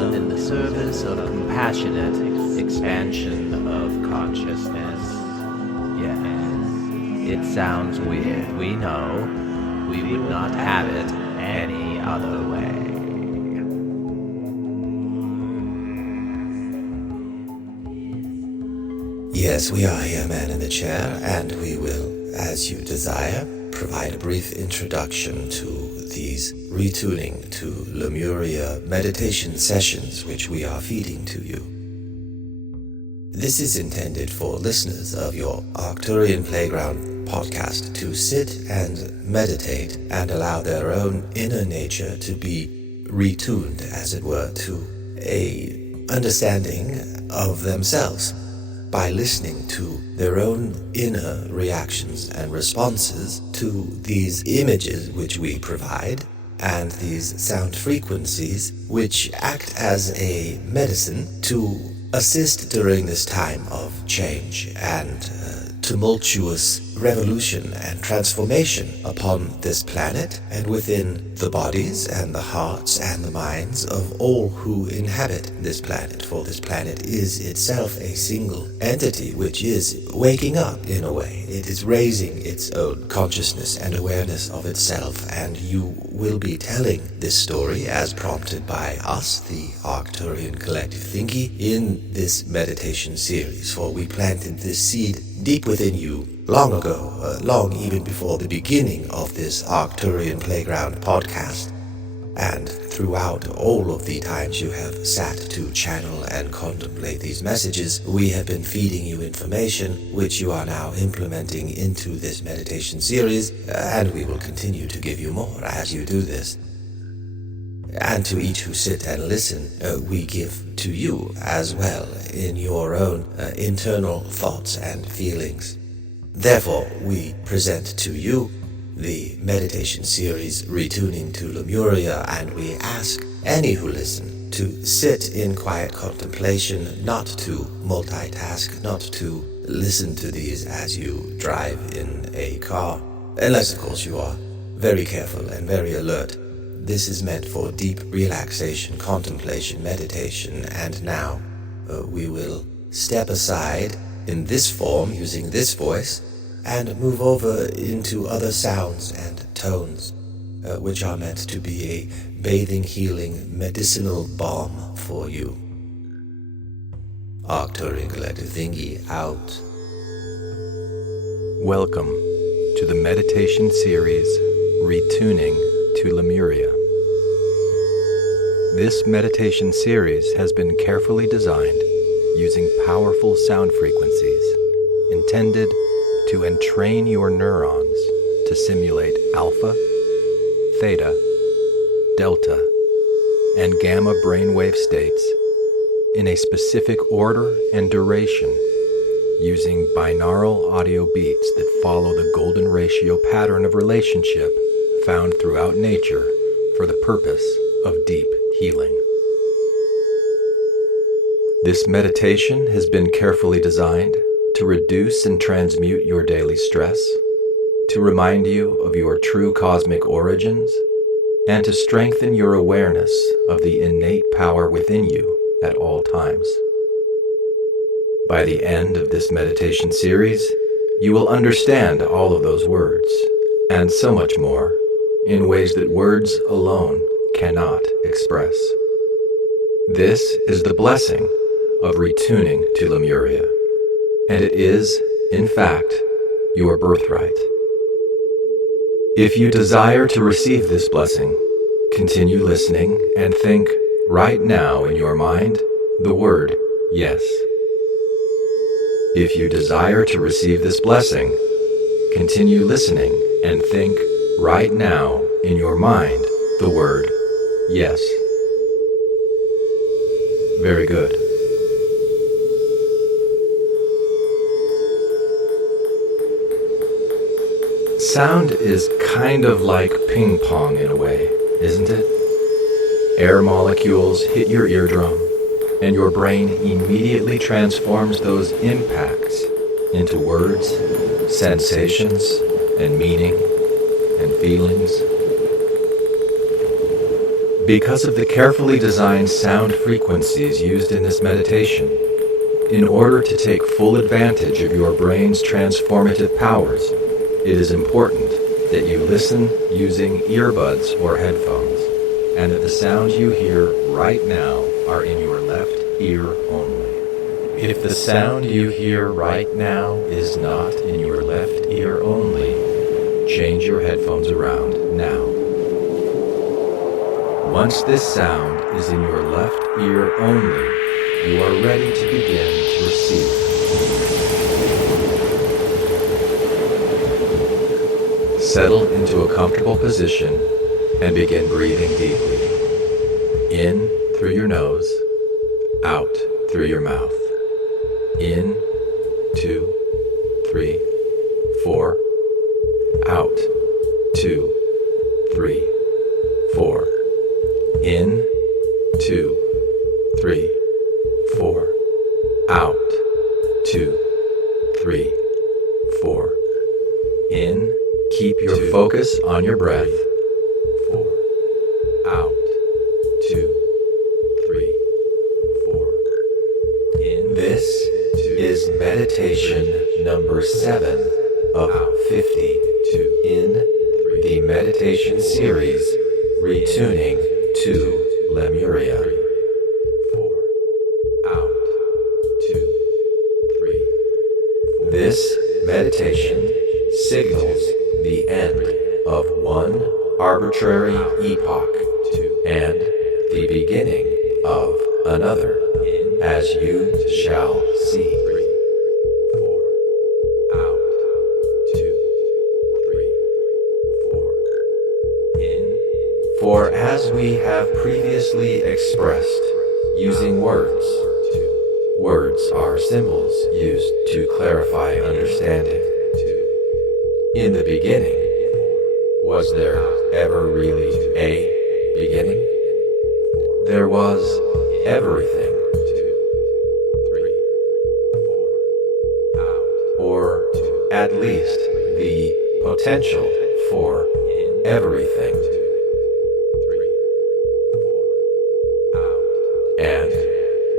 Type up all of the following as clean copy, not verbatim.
done in the service of compassionate expansion of consciousness. Yes, it sounds weird, we know. We would not have it any other way. Yes, we are here, man in the chair, and we will, as you desire, provide a brief introduction to these ReTuning to Lemuria meditation sessions which we are feeding to you. This is intended for listeners of your Arcturian Playground podcast to sit and meditate and allow their own inner nature to be retuned, as it were, to a understanding of themselves, by listening to their own inner reactions and responses to these images which we provide and these sound frequencies which act as a medicine to assist during this time of change and tumultuous revolution and transformation upon this planet and within the bodies and the hearts and the minds of all who inhabit this planet. For this planet is itself a single entity which is waking up in a way. It is raising its own consciousness and awareness of itself, and you will be telling this story as prompted by us, the Arcturian Collective Thingy, in this meditation series. For we planted this seed deep within you long ago, long even before the beginning of this Arcturian Playground podcast. And throughout all of the times you have sat to channel and contemplate these messages, we have been feeding you information which you are now implementing into this meditation series, and we will continue to give you more as you do this. And to each who sit and listen, we give to you as well in your own internal thoughts and feelings. Therefore, we present to you the meditation series ReTuning to Lemuria, and we ask any who listen to sit in quiet contemplation, not to multitask, not to listen to these as you drive in a car, unless of course you are very careful and very alert. This is meant for deep relaxation, contemplation, meditation, and now we will step aside in this form, using this voice, and move over into other sounds and tones, which are meant to be a bathing, healing, medicinal balm for you. Arcturian Collective Thingy out. Welcome to the meditation series ReTuning to Lemuria. This meditation series has been carefully designed using powerful sound frequencies intended to entrain your neurons to simulate alpha, theta, delta, and gamma brainwave states in a specific order and duration using binaural audio beats that follow the golden ratio pattern of relationship found throughout nature for the purpose of deep healing. This meditation has been carefully designed to reduce and transmute your daily stress, to remind you of your true cosmic origins, and to strengthen your awareness of the innate power within you at all times. By the end of this meditation series, you will understand all of those words, and so much more, in ways that words alone cannot express. This is the blessing of ReTuning to Lemuria, and it is, in fact, your birthright. If you desire to receive this blessing, continue listening and think right now in your mind the word yes. If you desire to receive this blessing, continue listening and think right now in your mind the word yes. Very good. Sound is kind of like ping pong in a way, isn't it? Air molecules hit your eardrum, and your brain immediately transforms those impacts into words, sensations, and meaning, and feelings. Because of the carefully designed sound frequencies used in this meditation, in order to take full advantage of your brain's transformative powers, it is important that you listen using earbuds or headphones, and that the sounds you hear right now are in your left ear only. If the sound you hear right now is not in your left ear only, change your headphones around now. Once this sound is in your left ear only, you are ready to begin to receive. Settle into a comfortable position and begin breathing deeply. In through your nose, out through your mouth. In, 2, 3, 4. Out, 2, 3, 4. In, 2, 3, 4. Out, 2, 3, 4. In, keep your focus on your breath. 4. Out, 2, 3, 4. In. This is meditation number 7 of 52 in the meditation series ReTuning to Lemuria. 4. Out, 2, 3, 4. This meditation signals the end of one arbitrary epoch and the beginning of another, as you shall see. 4. Out, 2, 3, 4. In. For as we have previously expressed, using words, words are symbols used to clarify understanding. In the beginning, was there ever really a beginning? There was everything. 3, 4. Out. Or at least the potential for everything. 3, 4. Out. And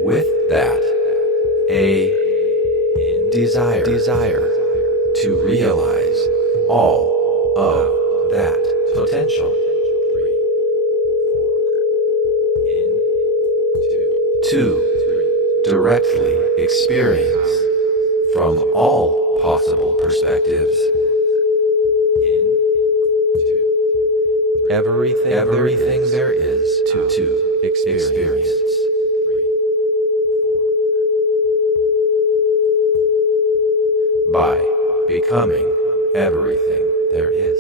with that, a desire to realize all of that potential. 3, 4. In. 2. Directly experience from all possible perspectives. In. 2. Everything there is to experience. 3, 4. By becoming everything there is.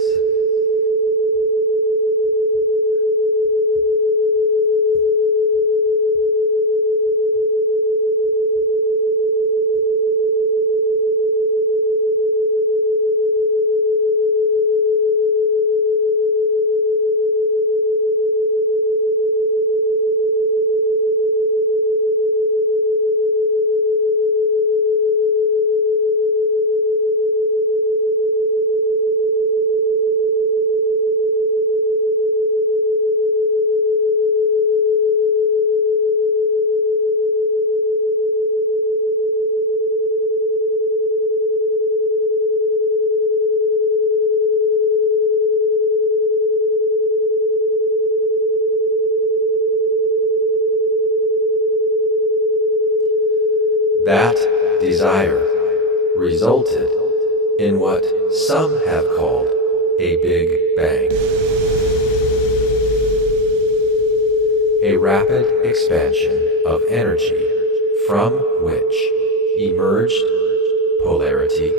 That desire resulted in what some have called a Big Bang. A rapid expansion of energy from which emerged polarity,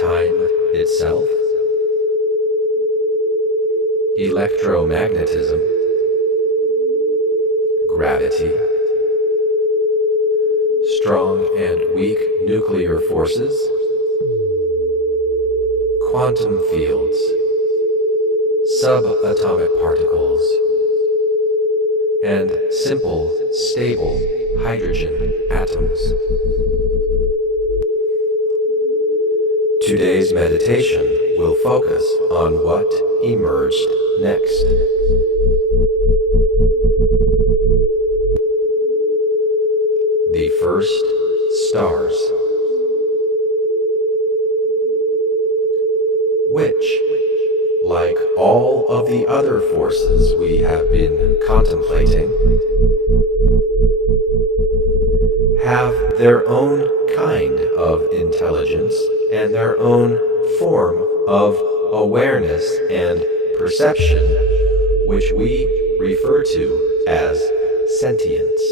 time itself, electromagnetism, gravity, strong and weak nuclear forces, quantum fields, subatomic particles, and simple, stable hydrogen atoms. Today's meditation will focus on what emerged next. The first stars, which, like all of the other forces we have been contemplating, have their own kind of intelligence and their own form of awareness and perception, which we refer to as sentience.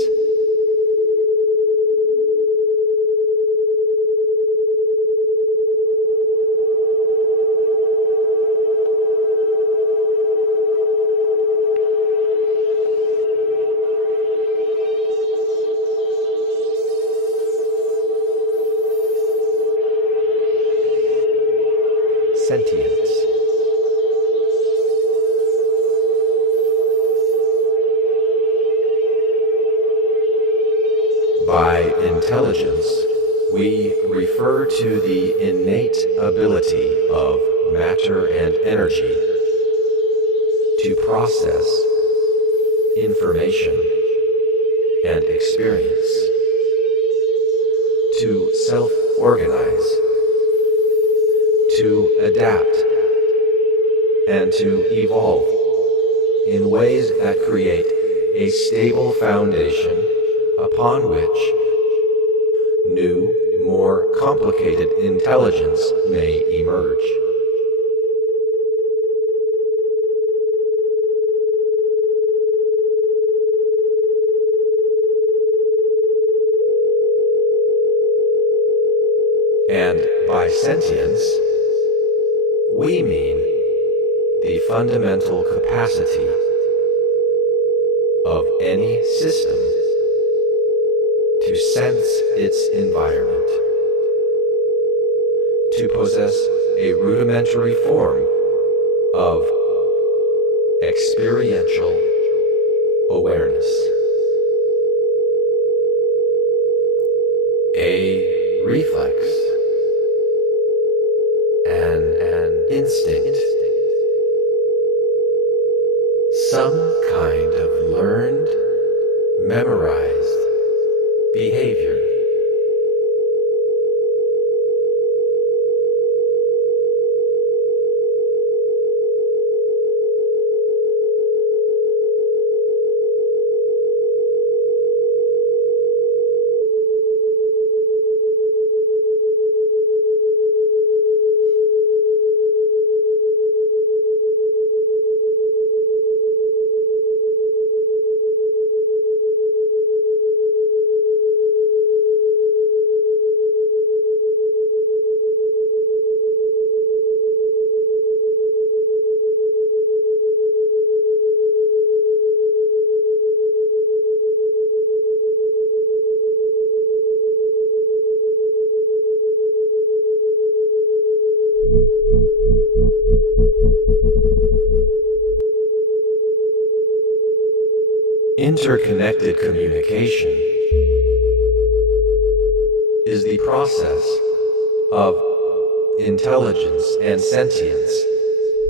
Sentience. By intelligence, we refer to the innate ability of matter and energy to process information and experience, to self-organize, to adapt, and to evolve in ways that create a stable foundation upon which new, more complicated intelligence may emerge. And by sentience, we mean the fundamental capacity of any system to sense its environment, to possess a rudimentary form of experiential awareness, a reflex, an instinct, some kind of learned, memorized behavior. Interconnected communication is the process of intelligence and sentience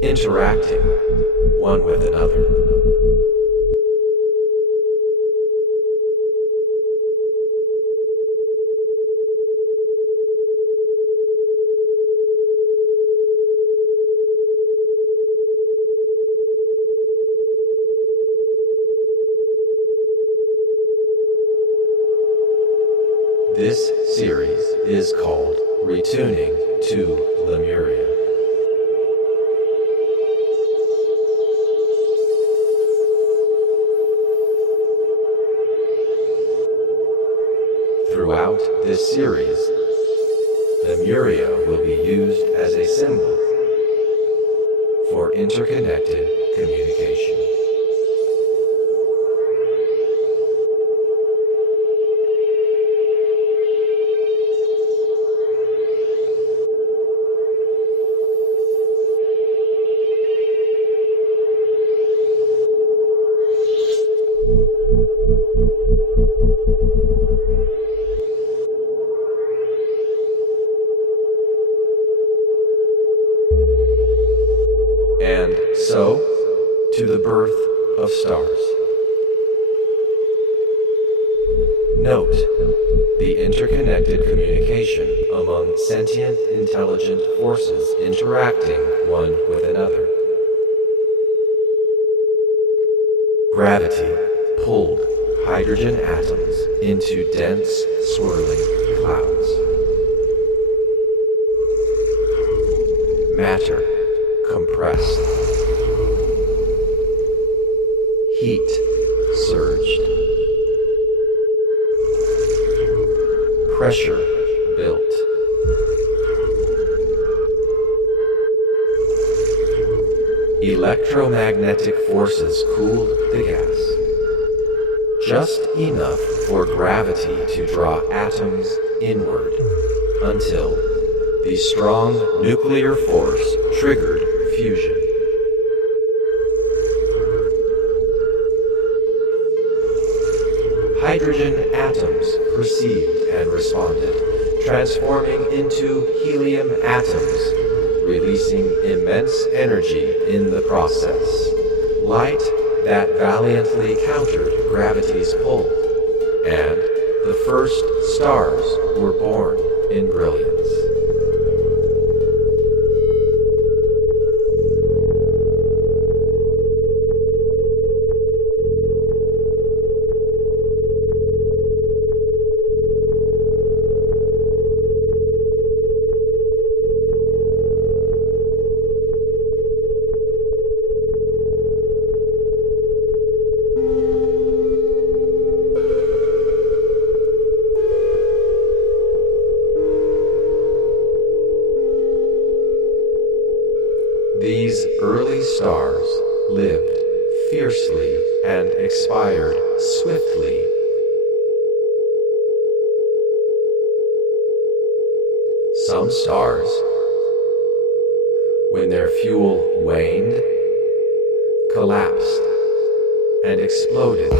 interacting one with another. This series is called ReTuning to Lemuria. Throughout this series, Lemuria will be used as a symbol for interconnected communication. birth of stars. Note the interconnected communication among sentient, intelligent forces interacting one with another. Gravity pulled hydrogen atoms into dense, swirling clouds. Matter compressed. Heat surged. Pressure built. Electromagnetic forces cooled the gas, just enough for gravity to draw atoms inward until the strong nuclear force triggered fusion. Hydrogen atoms perceived and responded, transforming into helium atoms, releasing immense energy in the process, light that valiantly countered gravity's pull, and the first stars were born in brilliance. These early stars lived fiercely and expired swiftly. Some stars, when their fuel waned, collapsed and exploded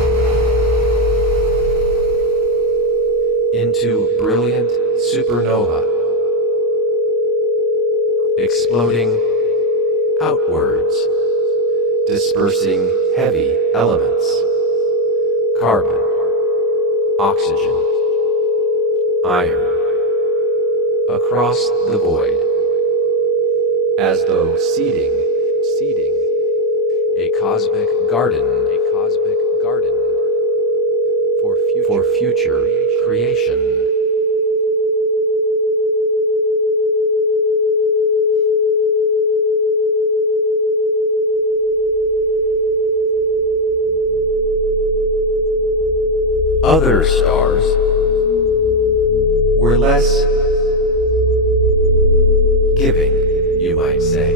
into brilliant supernova, exploding outwards, dispersing heavy elements, carbon, oxygen, iron, across the void, as though seeding a cosmic garden for future creation. Other stars were less giving, you might say,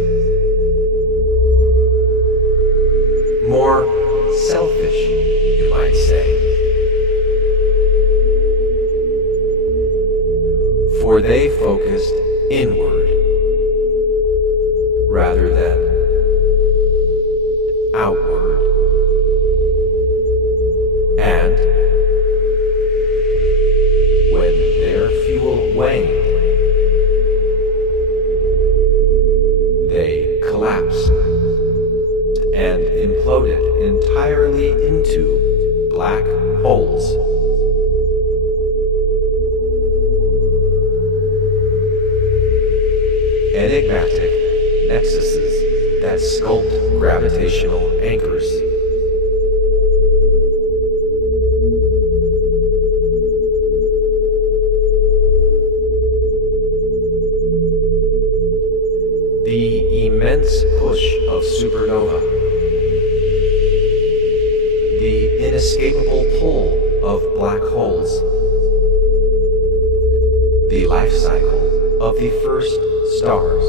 more selfish, you might say, for they focused inward rather than outward, and when their fuel waned, they collapsed and imploded entirely into black holes. Enigmatic nexuses that sculpt gravitational anchors. The immense push of supernova, the inescapable pull of black holes, the life cycle of the first stars.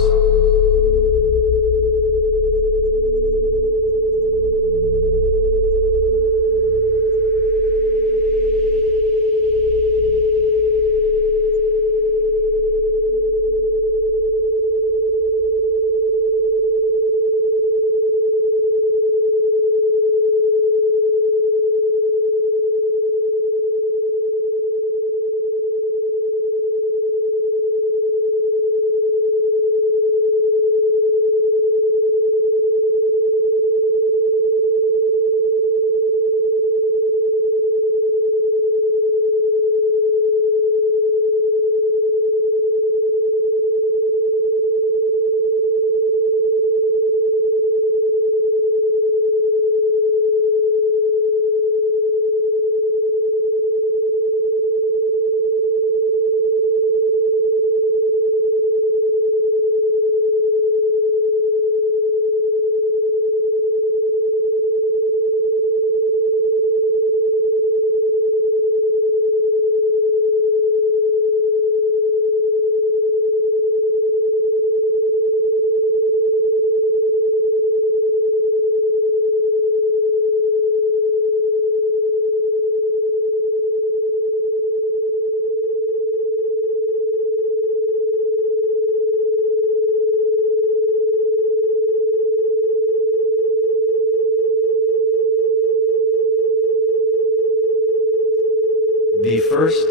The first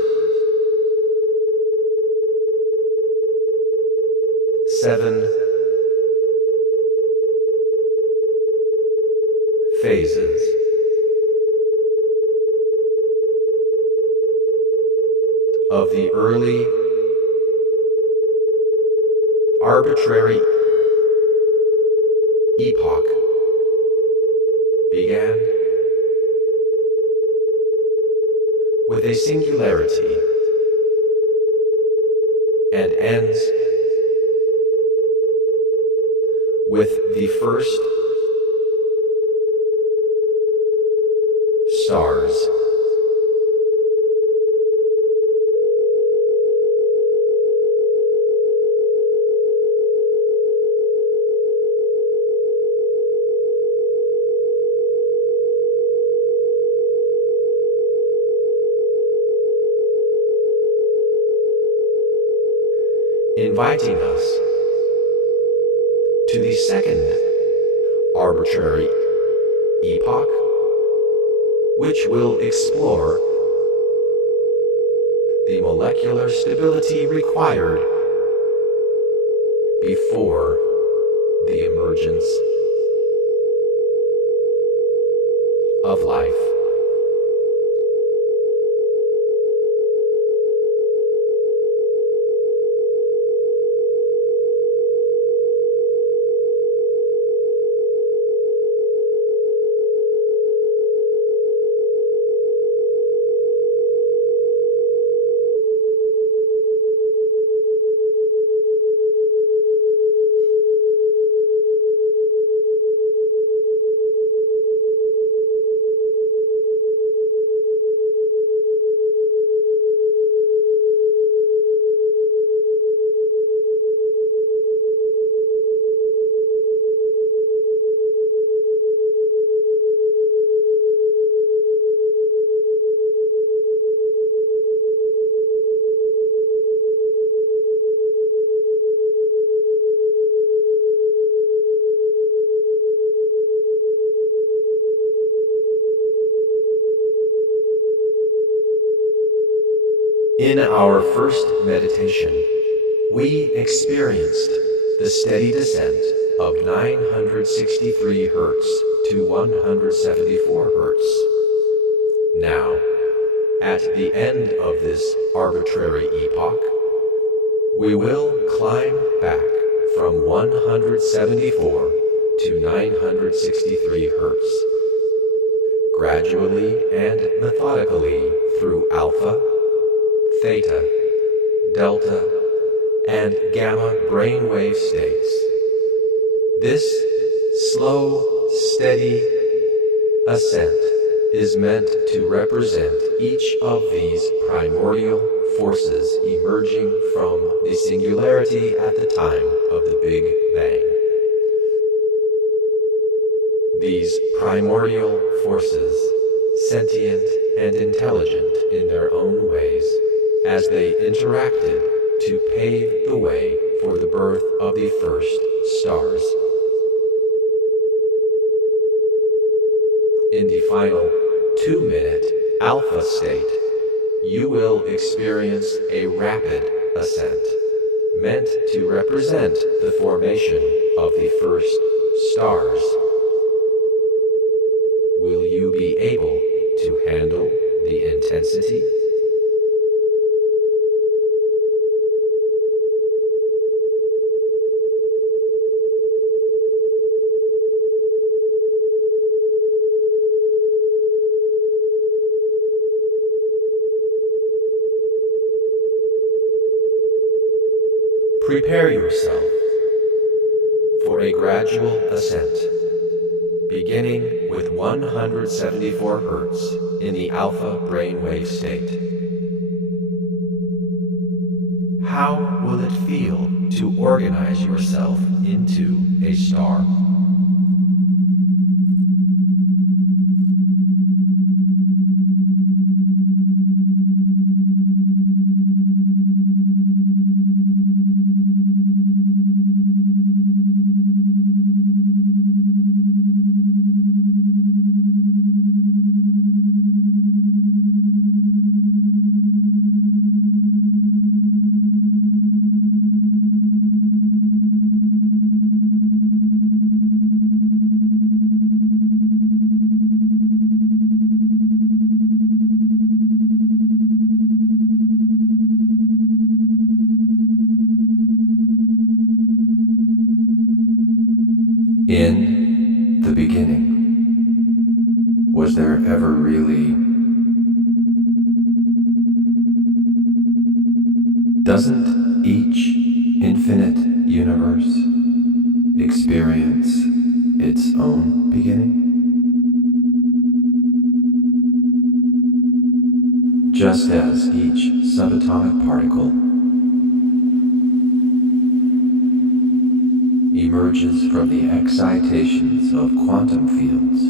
7 phases of the early arbitrary epoch began with a singularity and ends with the first stars. Inviting us to the second arbitrary epoch, which will explore the molecular stability required before the emergence of life. In our first meditation, we experienced the steady descent of 963 Hz to 174 Hz. Now, at the end of this arbitrary epoch, we will climb back from 174 to 963 Hz, gradually and methodically through alpha, theta, delta, and gamma brainwave states. This slow, steady ascent is meant to represent each of these primordial forces emerging from the singularity at the time of the Big Bang. These primordial forces, sentient and intelligent in their own ways, as they interacted to pave the way for the birth of the first stars. In the final 2-minute alpha state, you will experience a rapid ascent, meant to represent the formation of the first stars. Will you be able to handle the intensity? Prepare yourself for a gradual ascent, beginning with 174 Hz in the alpha brainwave state. How will it feel to organize yourself into a star? In the beginning, was there ever really? Doesn't each infinite universe experience its own beginning? Just as each subatomic particle emerges from the excitations of quantum fields,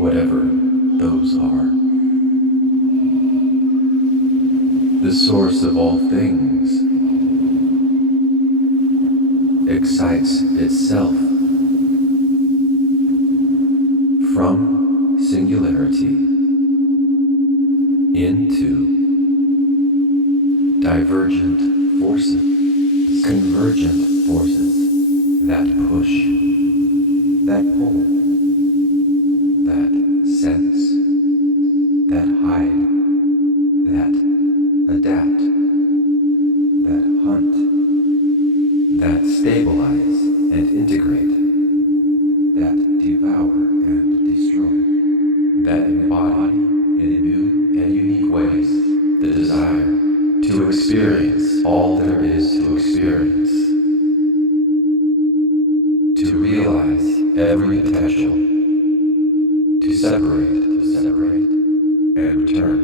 whatever those are. The source of all things excites itself from singularity into divergent forces, convergent forces that push, that pull, that sense, that hide, that adapt, that hunt, that stabilize and integrate, that devour and destroy, that embody in new and unique ways the desire to experience all there is to experience, to realize every potential, to separate and return.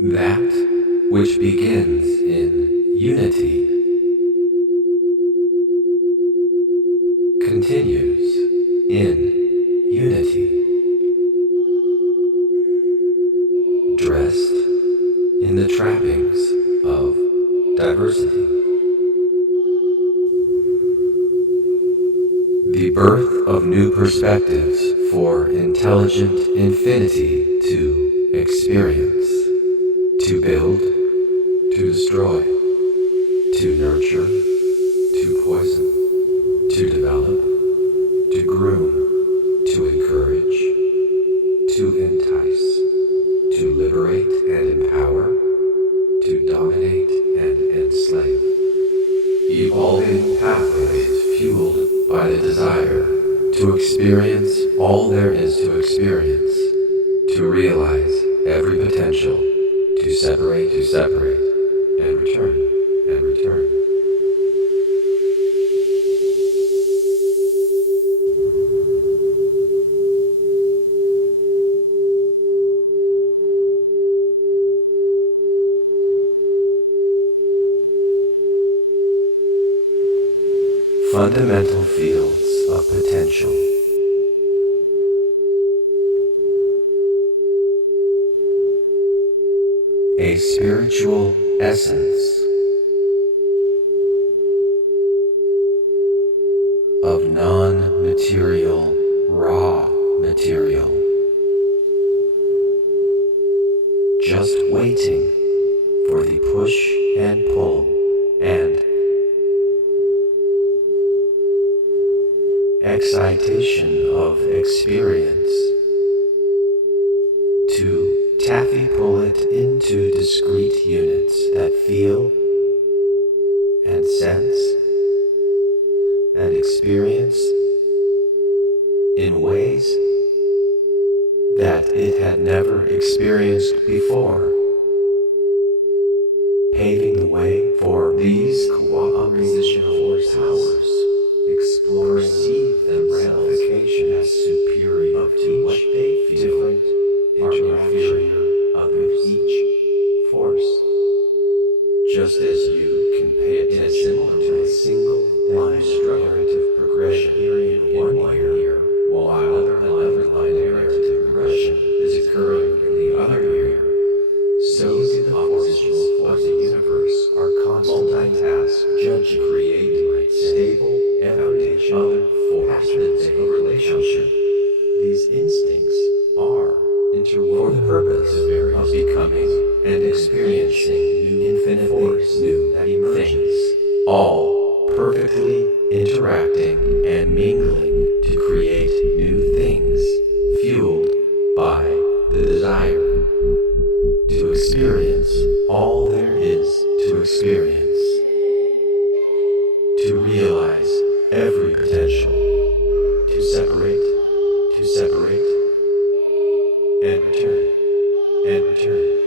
That which begins in unity continues in unity, dressed in the trappings of diversity. The birth of new perspectives for intelligent infinity to experience, to build, to destroy, to nurture, to poison, to develop, to groom, to encourage, to entice, to liberate and empower, to dominate and enslave. Evolving pathways fueled by the desire to experience all there is to experience, to realize every potential, to separate and return. Fundamental fields of potential. A spiritual essence of non-material, raw material, just waiting for the push and pull and excitation of experience to taffy pull it into discrete units that feel and sense and experience in ways that it had never experienced before, paving the way for these oppositional powers, exploring ramifications as superior to what they feel are inferior others. Each force, just as you can pay attention to a single line narrative progression in one ear, while another line narrative progression is occurring in the other ear, so the forces of the universe are constantly tasked to create a stable foundation of relationship. These instincts are interwoven for the purpose of becoming and experiencing infinitely new things, all perfectly interacting and mingling to create new things, fueled by the desire to experience all there is to experience, to realize every potential, to separate, and return.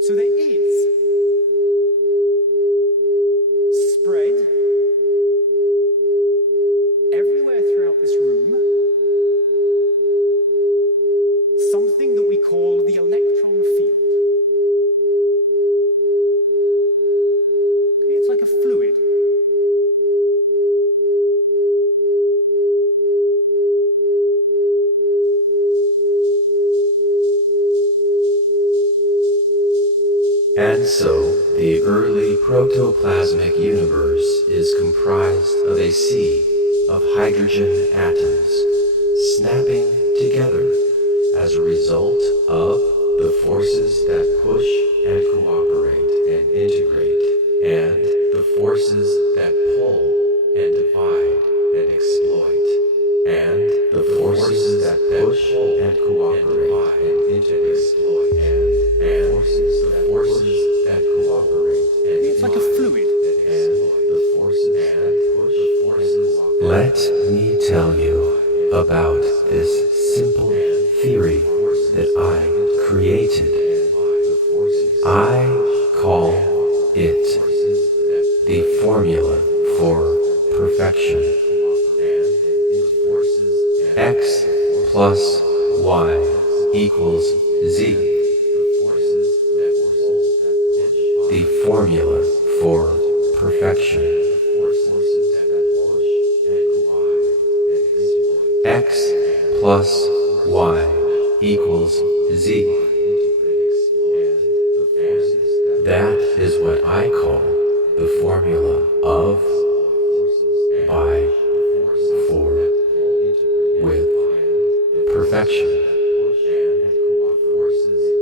So there is spread everywhere throughout this room something that we call the electron field. It's like a fluid. And so, the early protoplasmic universe is comprised of a sea of hydrogen atoms snapping together as a result of the forces that push and cooperate and integrate, and the forces that pull and divide and exploit, and the forces that push and cooperate and exploit, and the forces that cooperate and It's like a fluid. and the forces that push and cooperate. Let me tell you about this simple theory that I created. I call it the formula for perfection. X plus Y equals Z. The formula for perfection. X plus Y equals Z. That is what I call the formula of, by, for, with perfection.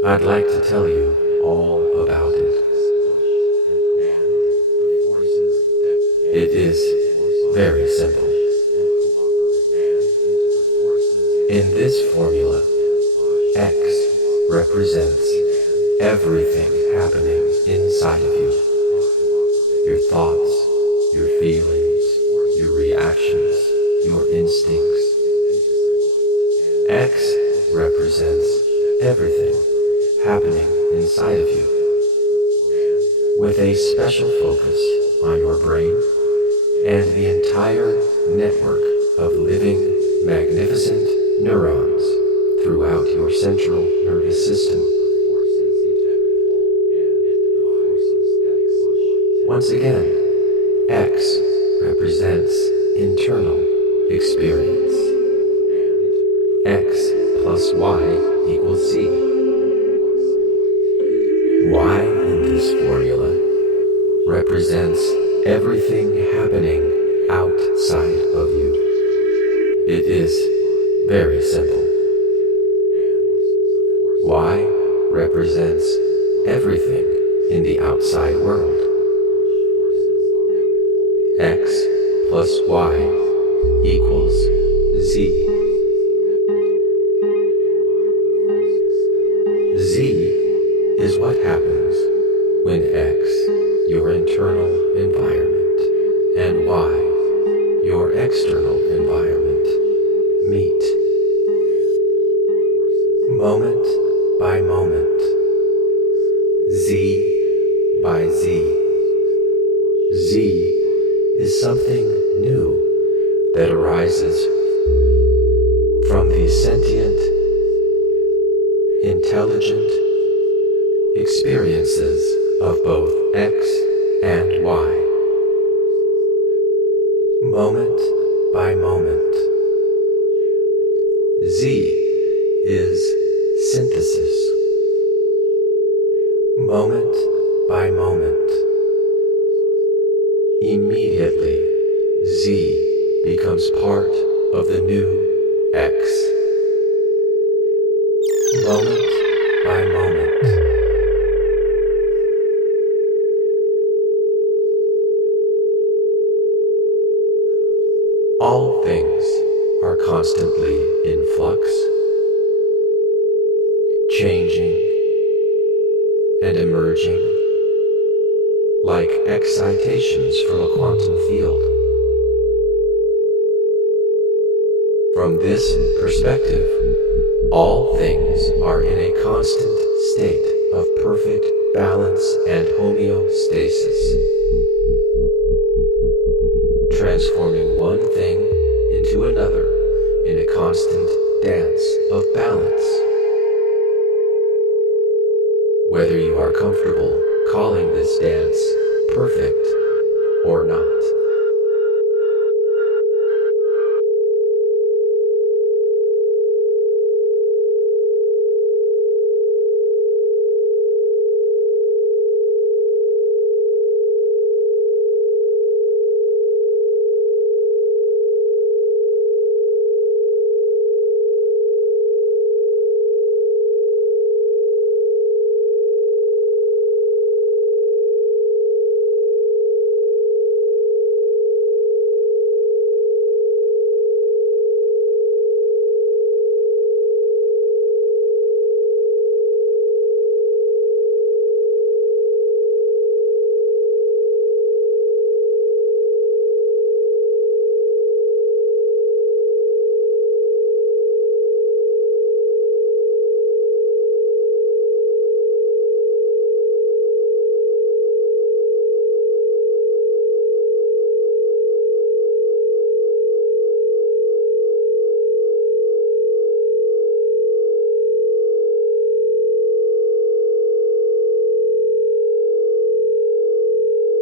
I'd like to tell you all about it. It is very simple. In this formula, X represents everything happening inside of you. Your thoughts, your feelings, your reactions, your instincts. X represents everything happening inside of you, with a special focus on your brain and the entire network of living, magnificent neurons throughout your central nervous system. Once again, X represents internal experience. X plus Y equals Z. Y in this formula represents everything happening outside of you. It is very simple. Y represents everything in the outside world. X plus Y equals Z. Z is what happens when X, your internal environment, and Y, your external environment, meet. moment by moment, Z by Z. Z is something new that arises from the sentient, intelligent experiences of both X and Y. Moment by moment. Z is synthesis. Moment by moment. Immediately, Z becomes part of the new X. Moment by moment. All things are constantly in flux, changing and emerging like excitations from a quantum field. From this perspective, all things are in a constant state of perfect balance and homeostasis, transforming one thing into another in a constant dance of balance. Whether you are comfortable calling this dance perfect or not.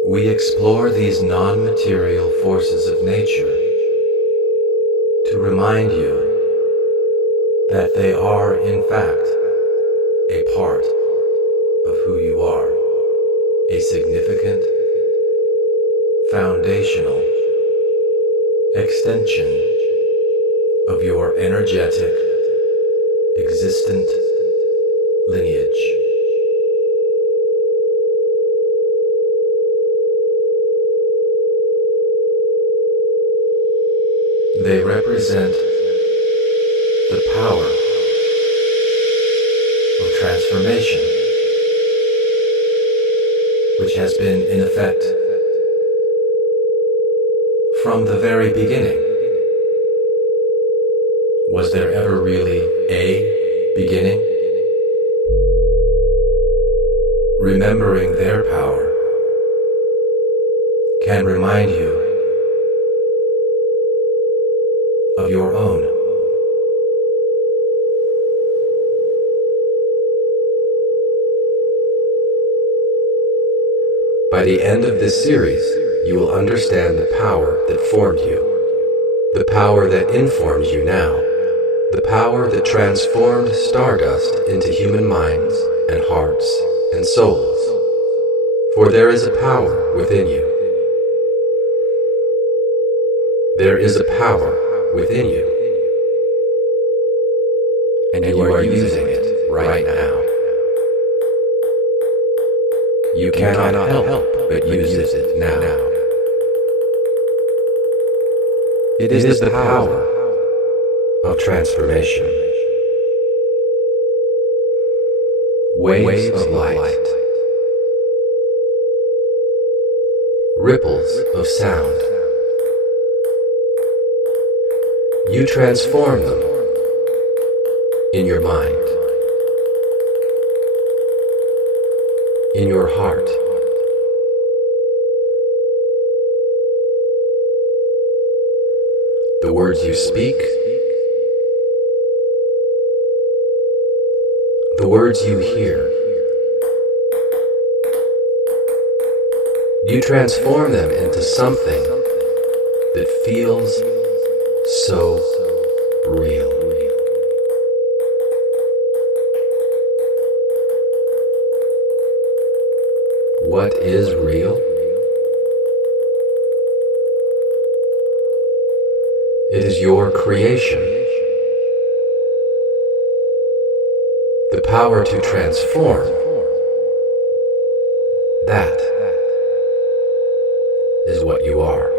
We explore these non-material forces of nature to remind you that they are, in fact, a part of who you are, a significant, foundational extension of your energetic, existent lineage. They represent the power of transformation, which has been in effect from the very beginning. Was there ever really a beginning? Remembering their power can remind you of your own. By the end of this series, you will understand the power that formed you, the power that informs you now, the power that transformed stardust into human minds and hearts and souls. For there is a power within you. There is a power within you, and you are using it right now. You cannot help but use it now. It is the power of transformation. Waves of light, ripples of sound. You transform them in your mind. in your heart. The words you speak, the words you hear, you transform them into something that feels so real. What is real? It is your creation. The power to transform. That is what you are.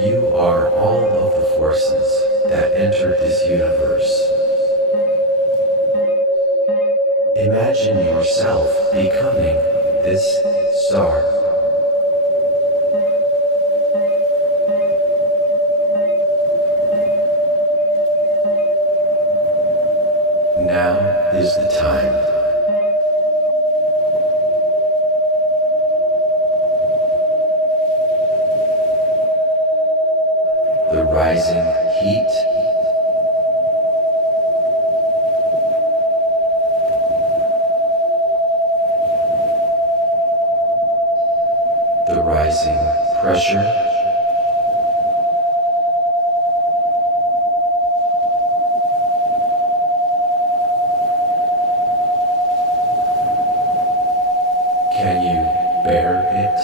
You are all of the forces that entered this universe. Imagine yourself becoming this star. Now is the time. The rising heat, the rising pressure, can you bear it?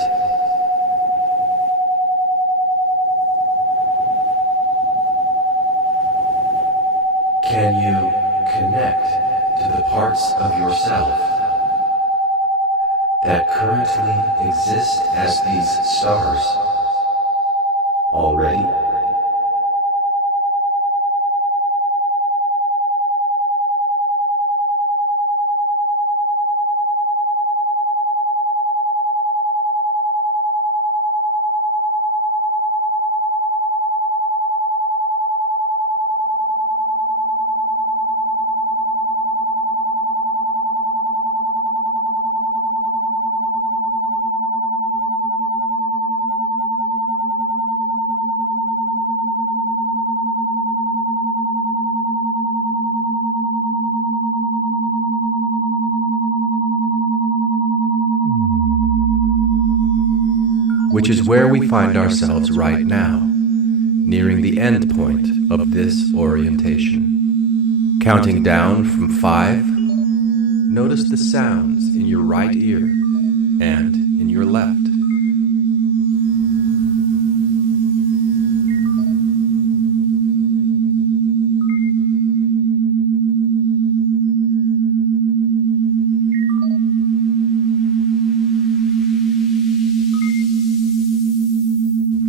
Can you connect to the parts of yourself that currently exist as these stars already? Which is where we find ourselves right now, nearing the end point of this orientation. Counting down from 5, notice the sounds in your right ear and in your left.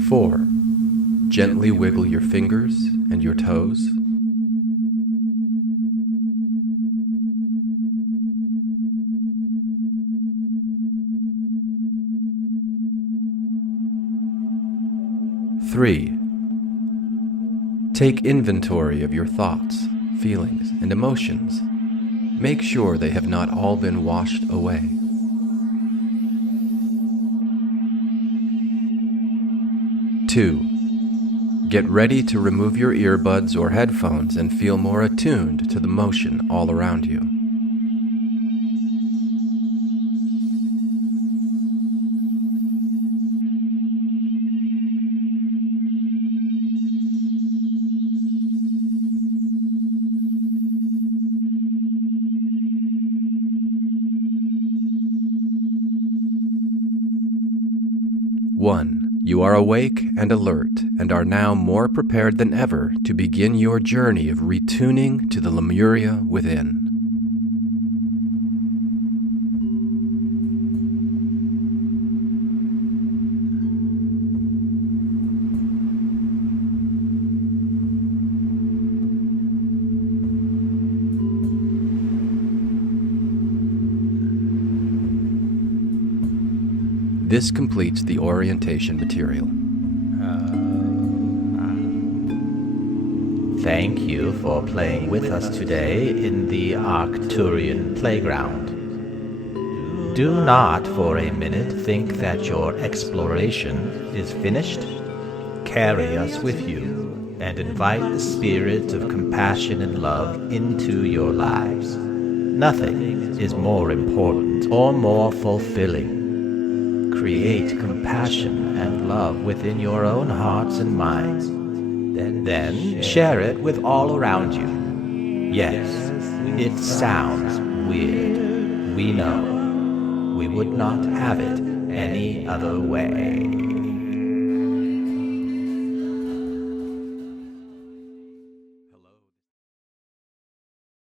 4. Gently wiggle your fingers and your toes. 3. Take inventory of your thoughts, feelings, and emotions. Make sure they have not all been washed away. 2. Get ready to remove your earbuds or headphones and feel more attuned to the motion all around you. You are awake and alert and are now more prepared than ever to begin your journey of retuning to the Lemuria within. This completes the orientation material. Thank you for playing with us today in the Arcturian Playground. Do not for a minute think that your exploration is finished. Carry us with you and invite the spirit of compassion and love into your lives. Nothing is more important or more fulfilling. Create compassion and love within your own hearts and minds. Then share it with all around you. Yes, it sounds weird. We know. We would not have it any other way.